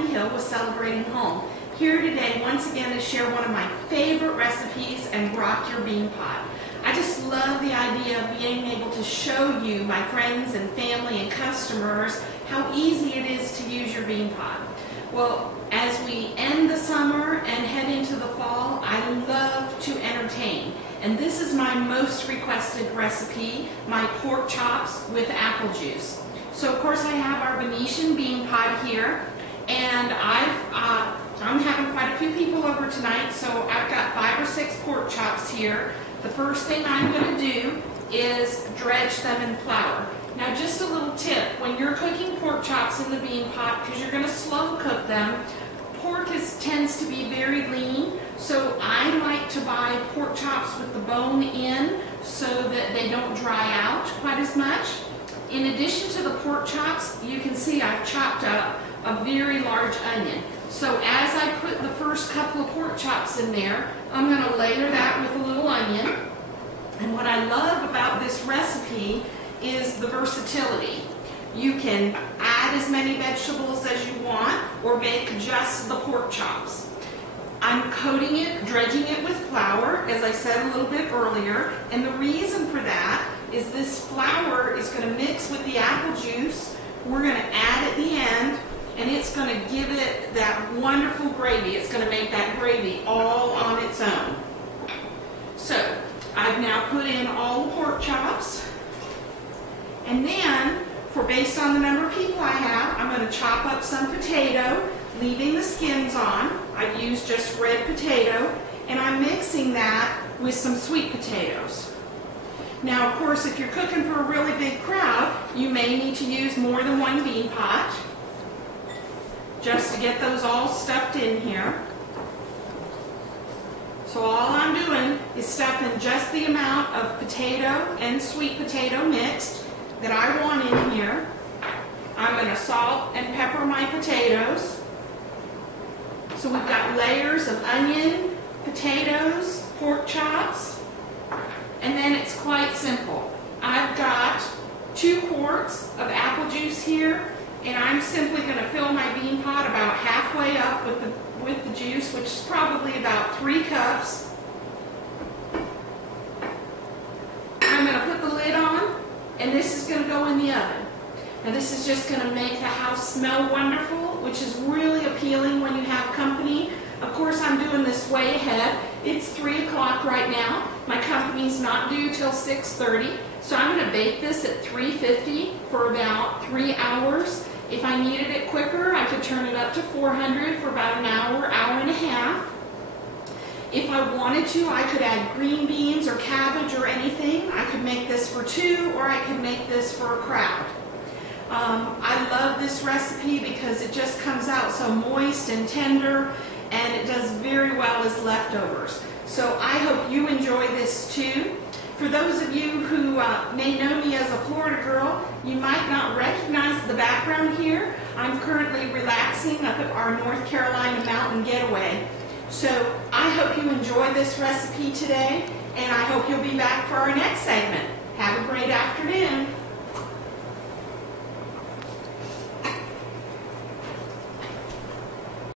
Hill with Celebrating Home. Here today, once again, to share one of my favorite recipes and rock your bean pot. I just love the idea of being able to show you, my friends and family and customers, how easy it is to use your bean pot. Well, as we end the summer and head into the fall, I love to entertain. And this is my most requested recipe, my pork chops with apple juice. So of course I have our Venetian bean pot here, and I'm having quite a few people over tonight, so I've got 5 or 6 pork chops here. The first thing I'm going to do is dredge them in flour. Now just a little tip, when you're cooking pork chops in the bean pot, because you're going to slow cook them, pork tends to be very lean, so I like to buy pork chops with the bone in so that they don't dry out quite as much. In addition to the pork chops, you can see I've chopped up a very large onion. So as I put the first couple of pork chops in there, I'm going to layer that with a little onion. And what I love about this recipe is the versatility. You can add as many vegetables as you want or make just the pork chops. I'm coating it, dredging it with flour, as I said a little bit earlier, and the reason for that is this flour is going to mix with the apple juice. We're going to add at the end, and it's going to give it that wonderful gravy. It's going to make that gravy all on its own. So I've now put in all the pork chops, and then, based on the number of people I have, I'm going to chop up some potato, leaving the skins on. I've used just red potato, and I'm mixing that with some sweet potatoes. Now, of course, if you're cooking for a really big crowd, you may need to use more than one bean pot, just to get those all stuffed in here. So all I'm doing is stuffing just the amount of potato and sweet potato mixed that I want in here. I'm going to salt and pepper my potatoes. So we've got layers of onion, potatoes, pork chops, and then it's quite simple. I've got 2 quarts of apple juice here, and I'm simply going to fill my bean pot about halfway up with the juice, which is probably about 3 cups. I'm going to put the lid on, and this is going to go in the oven. Now this is just going to make the house smell wonderful, which is really appealing when you have company. Of course, I'm doing this way ahead. It's 3 o'clock right now. My company's not due till 6:30, so I'm going to bake this at 350 for about 3 hours. If I needed it quicker, I could turn it up to 400 for about an hour, hour and a half. If I wanted to, I could add green beans or cabbage or anything. I could make this for 2, or I could make this for a crowd. I love this recipe because it just comes out so moist and tender, and it does very well as leftovers. So I hope you enjoy this too. For those of you who may know me as a Florida girl, you might not recognize the background here. I'm currently relaxing up at our North Carolina mountain getaway. So I hope you enjoy this recipe today, and I hope you'll be back for our next segment. Have a great afternoon.